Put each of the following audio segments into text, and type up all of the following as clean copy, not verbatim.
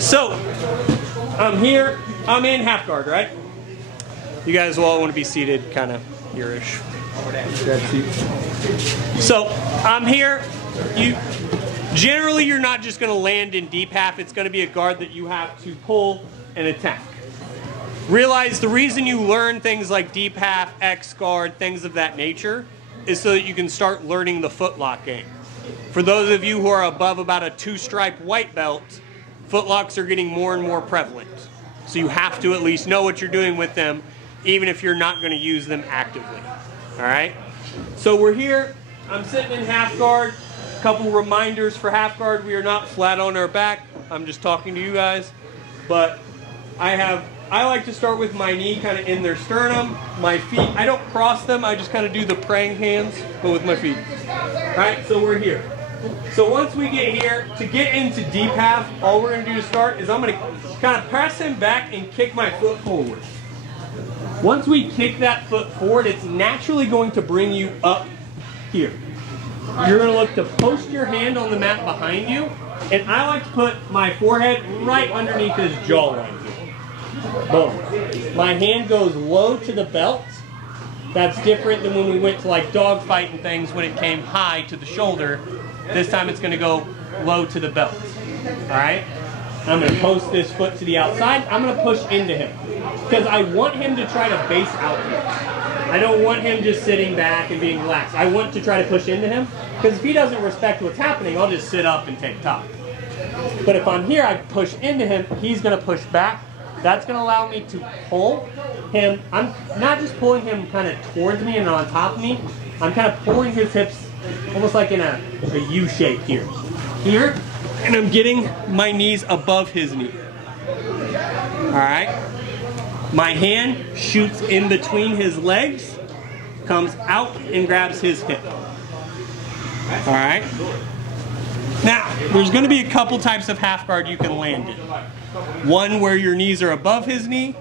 So, I'm here. I'm in half guard, right? You guys will all want to be seated kind of here-ish. So, I'm here. Generally, you're not just going to land in deep half. It's going to be a guard that you have to pull and attack. Realize the reason you learn things like deep half, X guard, things of that nature is so that you can start learning the footlock game. For those of you who are above about a 2-stripe white belt, footlocks are getting more and more prevalent. So you have to at least know what you're doing with them, even if you're not going to use them actively. All right? So we're here. I'm sitting in half guard. A couple reminders for half guard. We are not flat on our back. I'm just talking to you guys. But I like to start with my knee kind of in their sternum. My feet, I don't cross them. I just kind of do the praying hands, but with my feet. All right, so we're here. So once we get here, to get into deep half, all we're going to do to start is I'm going to kind of press him back and kick my foot forward. Once we kick that foot forward, it's naturally going to bring you up here. You're going to look to post your hand on the mat behind you, and I like to put my forehead right underneath his jawline here. Boom. My hand goes low to the belt. That's different than when we went to like dog fight and things when it came high to the shoulder. This time it's going to go low to the belt. All right? I'm going to post this foot to the outside. I'm going to push into him because I want him to try to base out here. I don't want him just sitting back and being relaxed. I want to try to push into him because if he doesn't respect what's happening, I'll just sit up and take top. But if I'm here, I push into him, he's going to push back. That's going to allow me to pull him. I'm not just pulling him kind of towards me and on top of me. I'm kind of pulling his hips almost like in a U shape here. Here, and I'm getting my knees above his knee. All right? My hand shoots in between his legs, comes out and grabs his hip. All right? Now, there's going to be a couple types of half guard you can land in. One where your knees are above his knee,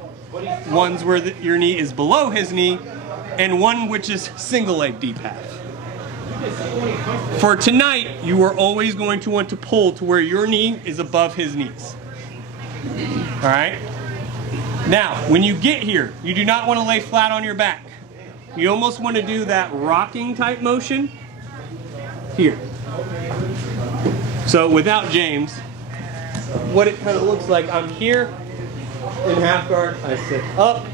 one's where your knee is below his knee, and one which is single leg deep half. For tonight, you are always going to want to pull to where your knee is above his knees. All right? Now, when you get here, you do not want to lay flat on your back. You almost want to do that rocking type motion here. So without James, what it kind of looks like, I'm here in half guard, I sit up,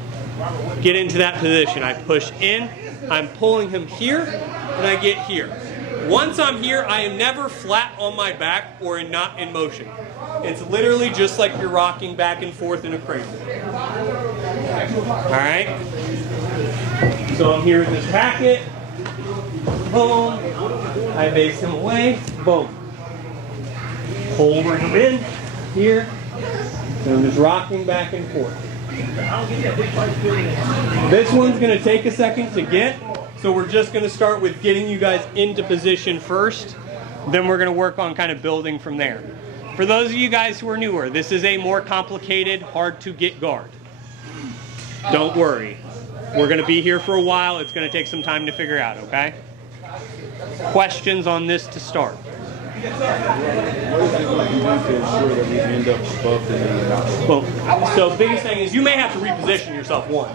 get into that position. I push in, I'm pulling him here, and I get here. Once I'm here, I am never flat on my back or not in motion. It's literally just like you're rocking back and forth in a cradle. All right? So I'm here with this packet. Boom. I base him away. Boom. Pull, bring him in. Here. And I'm just rocking back and forth. This one's going to take a second to get. So we're just going to start with getting you guys into position first. Then we're going to work on kind of building from there. For those of you guys who are newer, this is a more complicated, hard to get guard. Don't worry. We're going to be here for a while. It's going to take some time to figure out, okay? Questions on this to start? What is it going to do to ensure that we end up above the knee? Well, so biggest thing is you may have to reposition yourself, one.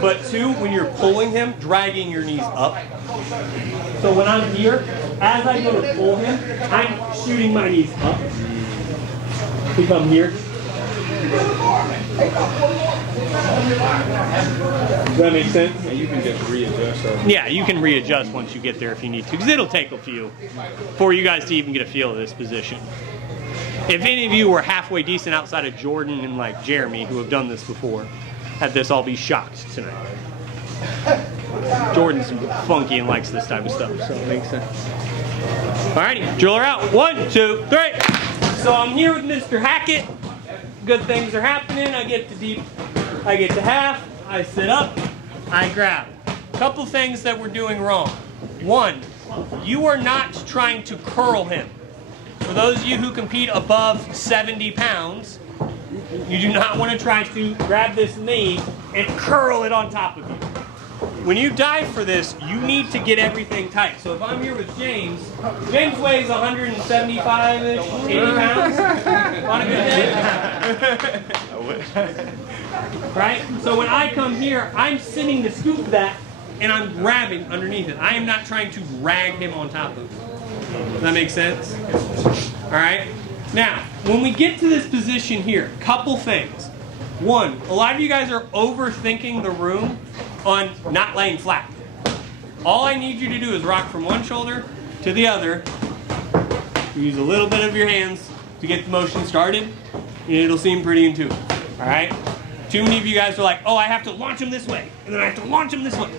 But two, when you're pulling him, dragging your knees up. So when I'm here, as I go to pull him, I'm shooting my knees up. To come here. Does that make sense? And you can just readjust that. Yeah, you can readjust once you get there if you need to, because it'll take a few for you guys to even get a feel of this position. If any of you were halfway decent outside of Jordan and like Jeremy, who have done this before, at this, I'll be shocked tonight. Jordan's funky and likes this type of stuff, so it makes sense. Alrighty, driller out. 1, 2, 3. So I'm here with Mr. Hackett. Good things are happening. I get to deep, I get to half, I sit up, I grab. Couple things that we're doing wrong. One, you are not trying to curl him. For those of you who compete above 70 pounds, you do not want to try to grab this knee and curl it on top of you. When you dive for this, you need to get everything tight. So if I'm here with James, James weighs 175-ish, 80 pounds on a good day. I wish. Right? So when I come here, I'm sitting to scoop that, and I'm grabbing underneath it. I am not trying to drag him on top of it. Does that make sense? All right? Now, when we get to this position here, couple things. One, a lot of you guys are overthinking the room on not laying flat. All I need you to do is rock from one shoulder to the other. Use a little bit of your hands to get the motion started, and it'll seem pretty intuitive. All right? Too many of you guys are like, oh, I have to launch him this way, and then I have to launch him this way.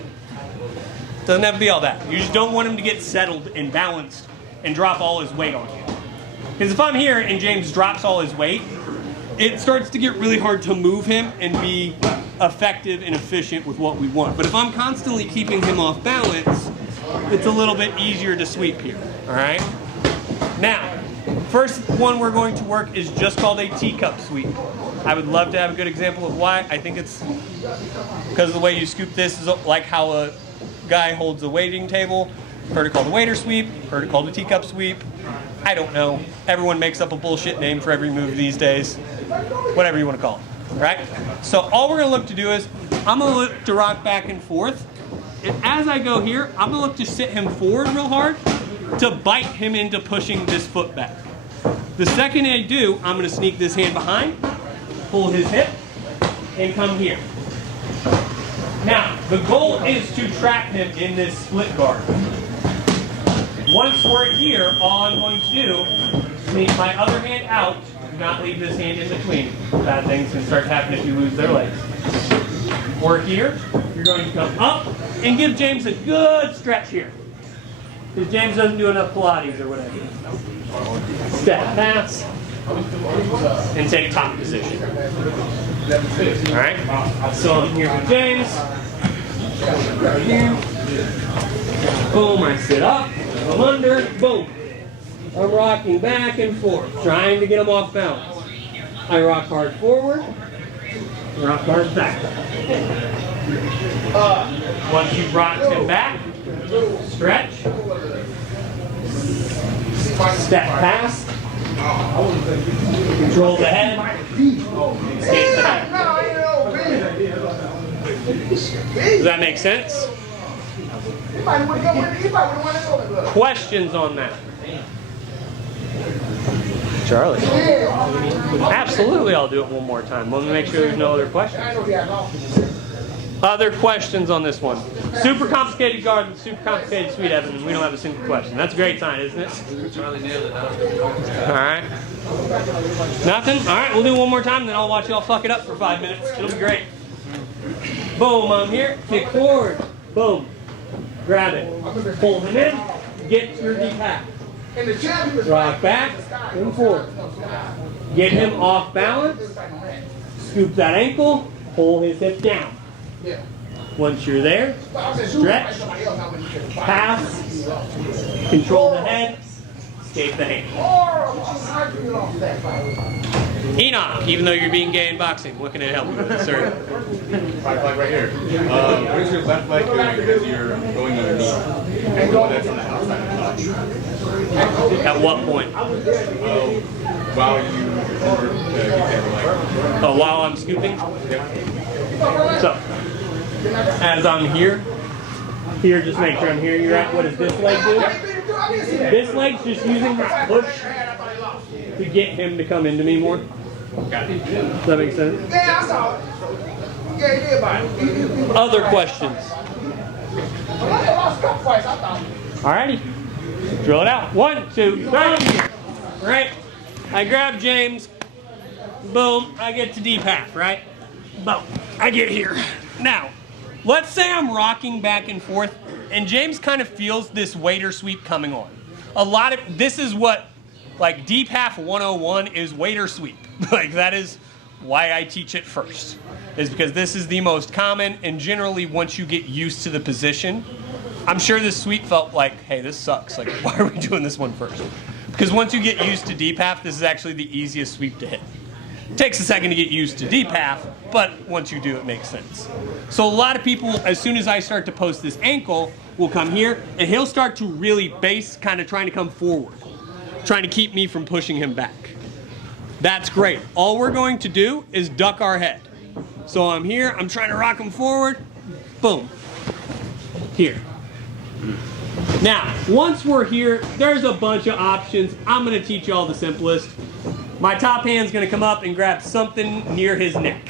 Doesn't have to be all that. You just don't want him to get settled and balanced and drop all his weight on you. Because if I'm here and James drops all his weight, it starts to get really hard to move him and be effective and efficient with what we want. But if I'm constantly keeping him off balance, it's a little bit easier to sweep here. All right? Now, first one we're going to work is just called a teacup sweep. I would love to have a good example of why. I think it's because of the way you scoop this is like how a guy holds a waiting table. Heard it called a waiter sweep, heard it called a teacup sweep. I don't know. Everyone makes up a bullshit name for every move these days. Whatever you want to call it, right? So all we're gonna look to do is, I'm gonna look to rock back and forth. And as I go here, I'm gonna look to sit him forward real hard to bite him into pushing this foot back. The second I do, I'm gonna sneak this hand behind, pull his hip, and come here. Now, the goal is to trap him in this split guard. Once we're here, all I'm going to do is sneak my other hand out. Do not leave this hand in between. Bad things can start happening if you lose their legs. We're here. You're going to come up and give James a good stretch here. Because James doesn't do enough Pilates or whatever. Step pass. And take top position. Alright? So I'm here with James. Right here. Boom, I sit up. I'm under. Boom. I'm rocking back and forth, trying to get him off balance. I rock hard forward. Rock hard back. Once you've rocked him back, stretch. Step past. Control the head. Skate the head. Does that make sense? Questions on that? Charlie? Absolutely, I'll do it one more time. Let me make sure there's no other questions. Other questions on this one? Super complicated guard and super complicated sweet, Evan, and we don't have a single question. That's a great sign, isn't it? Charlie nailed it. All right. Nothing? All right, we'll do one more time, then I'll watch y'all fuck it up for 5 minutes. It'll be great. Boom, I'm here. Kick forward. Boom. Grab it. Pull him in. Get your deep half. Rock back. Come forward. Get him off balance. Scoop that ankle. Pull his hip down. Once you're there, stretch. Pass. Control the head. Skate the hand. Enoch, even though you're being gay in boxing, what can I help you with, sir? Right leg right here. What is your left leg doing as you're going underneath? And that's on the outside of the touch. At what point? While you get that leg. Oh, while I'm scooping? Yep. So, as I'm here, just make sure I'm here. You're at, what does this leg do? This leg's just using this push to get him to come into me more. Does that make sense? Other questions? Alrighty. Drill it out. 1, 2, 3. Right? I grab James. Boom. I get to deep half, right? Boom. I get here. Now, let's say I'm rocking back and forth and James kind of feels this waiter sweep coming on. This is what, like, deep half 101 is waiter sweep. Like, that is why I teach it first. Is because this is the most common, and generally once you get used to the position, I'm sure this sweep felt like, hey, this sucks. Like, why are we doing this one first? Because once you get used to deep half, this is actually the easiest sweep to hit. It takes a second to get used to deep half, but once you do, it makes sense. So a lot of people, as soon as I start to post this ankle, will come here, and he'll start to really base, kind of trying to come forward, trying to keep me from pushing him back. That's great. All we're going to do is duck our head. So I'm here, I'm trying to rock him forward, boom, here. Now, once we're here, there's a bunch of options. I'm gonna teach y'all the simplest. My top hand's gonna come up and grab something near his neck.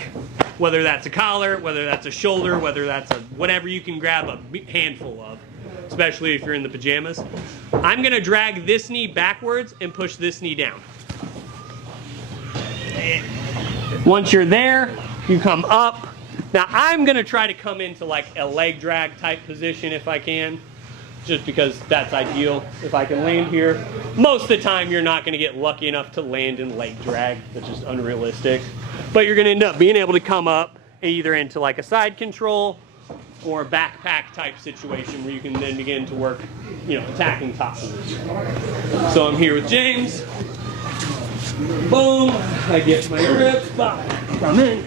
Whether that's a collar, whether that's a shoulder, whether that's a whatever you can grab a handful of, especially if you're in the pajamas. I'm gonna drag this knee backwards and push this knee down. Once you're there, you come up. Now I'm gonna try to come into like a leg drag type position if I can, just because that's ideal. If I can land here, most of the time you're not gonna get lucky enough to land in leg drag. That's just unrealistic. But you're gonna end up being able to come up either into like a side control or a backpack type situation where you can then begin to work, attacking top position. So I'm here with James. Boom, I get my grip, bop, come in,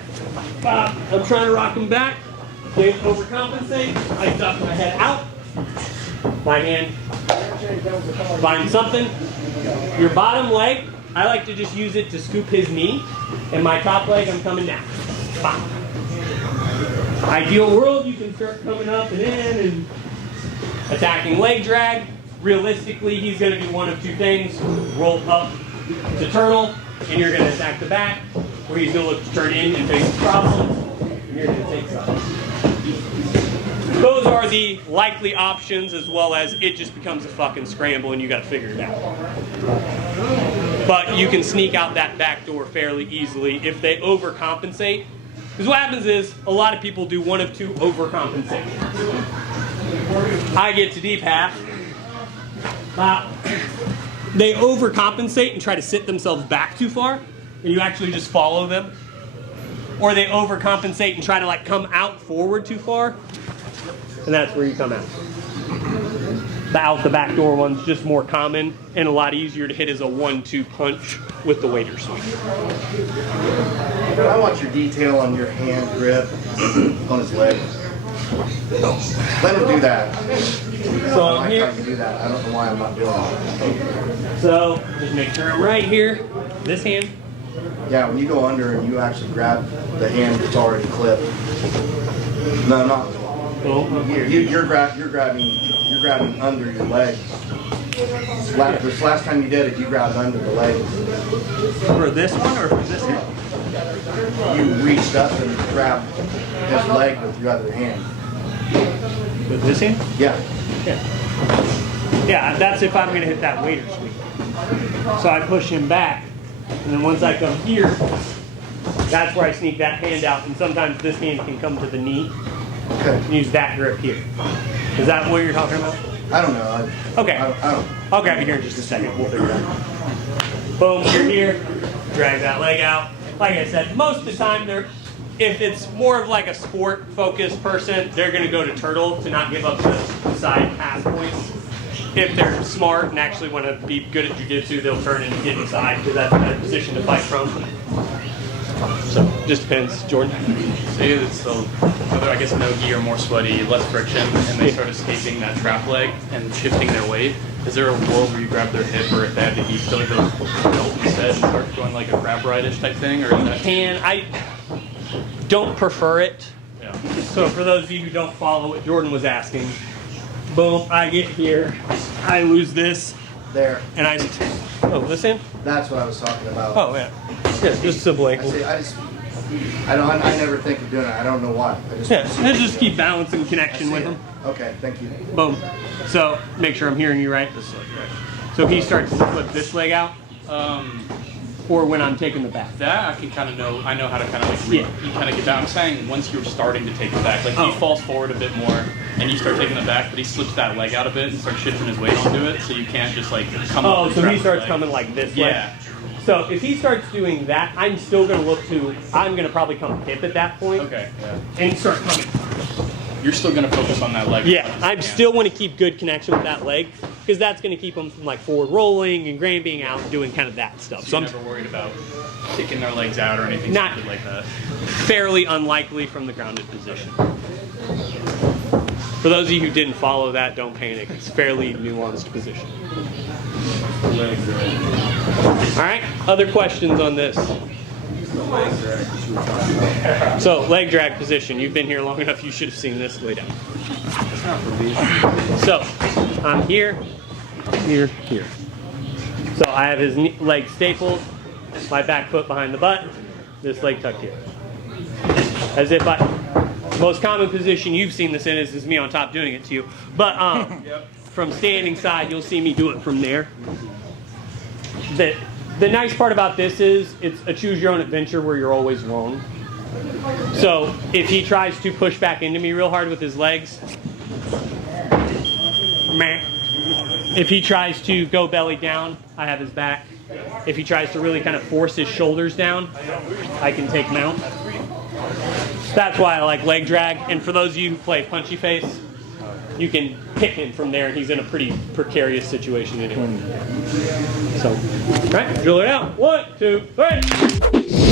bop. I'm trying to rock him back. James overcompensates. I duck my head out. My hand finds something. Your bottom leg, I like to just use it to scoop his knee. And my top leg, I'm coming down. Bop. Ideal world, you can start coming up and in and attacking leg drag. Realistically, he's going to do one of two things. Roll up to turtle, and you're going to attack the back, or he's going to look to turn in and face the problem, and you're going to take something. Those are the likely options, as well as it just becomes a fucking scramble and you got to figure it out. But you can sneak out that back door fairly easily if they overcompensate. Because what happens is, a lot of people do one of two overcompensations. I get to deep half. They overcompensate and try to sit themselves back too far, and you actually just follow them. Or they overcompensate and try to like come out forward too far, and that's where you come out. The out the back door one's just more common and a lot easier to hit as a 1-2 punch with the waiter sweep. I want your detail on your hand grip on his leg. Let him do that. So I I'm like here. how you do that. I don't know why I'm not doing it. So just make sure I'm right here. This hand. Yeah, when you go under and you actually grab the hand that's already clipped. No, not. You're grabbing under your legs. This last time you did it, you grabbed under the legs. For this one or for this one? You reached up and grabbed his leg with your other hand. With this hand? Yeah. Yeah, that's if I'm going to hit that waiter sweep. So I push him back, and then once I come here, that's where I sneak that hand out, and sometimes this hand can come to the knee. Okay. Use that grip here. Is that what you're talking about? I don't know. Okay. I don't. I'll grab you here in just a second. We'll figure it out. Boom, you're here. Drag that leg out. Like I said, most of the time, if it's more of like a sport-focused person, they're going to go to turtle to not give up the side pass points. If they're smart and actually want to be good at jiu-jitsu, they'll turn and get inside because that's a better position to fight from. So, just depends. Jordan? Say it's whether I guess no gi or more sweaty, less friction, and they start escaping that trap leg and shifting their weight. Is there a world where you grab their hip, or if they have to eat like the belt instead and start going like a grab ride-ish type thing? Or I don't prefer it. Yeah. So for those of you who don't follow what Jordan was asking, boom, I get here, I lose this, There. and I just, this hand? That's what I was talking about. Oh, yeah. Yeah, just a simple ankle. I never think of doing it. I don't know why. Yeah, just keep balancing connection with him. Okay, thank you. Boom. So make sure I'm hearing you right. This leg, right? So he starts to flip this leg out, or when I'm taking the back. That I can kind of know. I know how to kind of like Yeah. you kind of get down. I'm saying once you're starting to take the back, like he falls forward a bit more, and you start taking the back, but he slips that leg out a bit and starts shifting his weight onto it, so you can't just like come. Oh, up so he starts leg. coming like this Yeah. way. So if he starts doing that, I'm still going to look to, I'm going to probably come hip at that point. Okay. Yeah. And start coming. You're still gonna focus on that leg. Yeah, I still want to keep good connection with that leg because that's going to keep them from like forward rolling and grain being out and doing kind of that stuff. So I'm never worried about kicking their legs out or anything Not stupid like that. Fairly unlikely from the grounded position. For those of you who didn't follow that, don't panic. It's a fairly nuanced position. Legs are All right, other questions on this? So, leg drag position. You've been here long enough, you should have seen this way down. So, I'm here, here, here. So I have his leg stapled, my back foot behind the butt, this leg tucked here. As if most common position you've seen this in is me on top doing it to you. But from standing side, you'll see me do it from there. The nice part about this is it's a choose your own adventure where you're always alone. So if he tries to push back into me real hard with his legs, meh. If he tries to go belly down, I have his back. If he tries to really kind of force his shoulders down, I can take mount. That's why I like leg drag. And for those of you who play punchy face, you can hit him from there, and he's in a pretty precarious situation anyway. So, all right, drill it out. 1, 2, 3.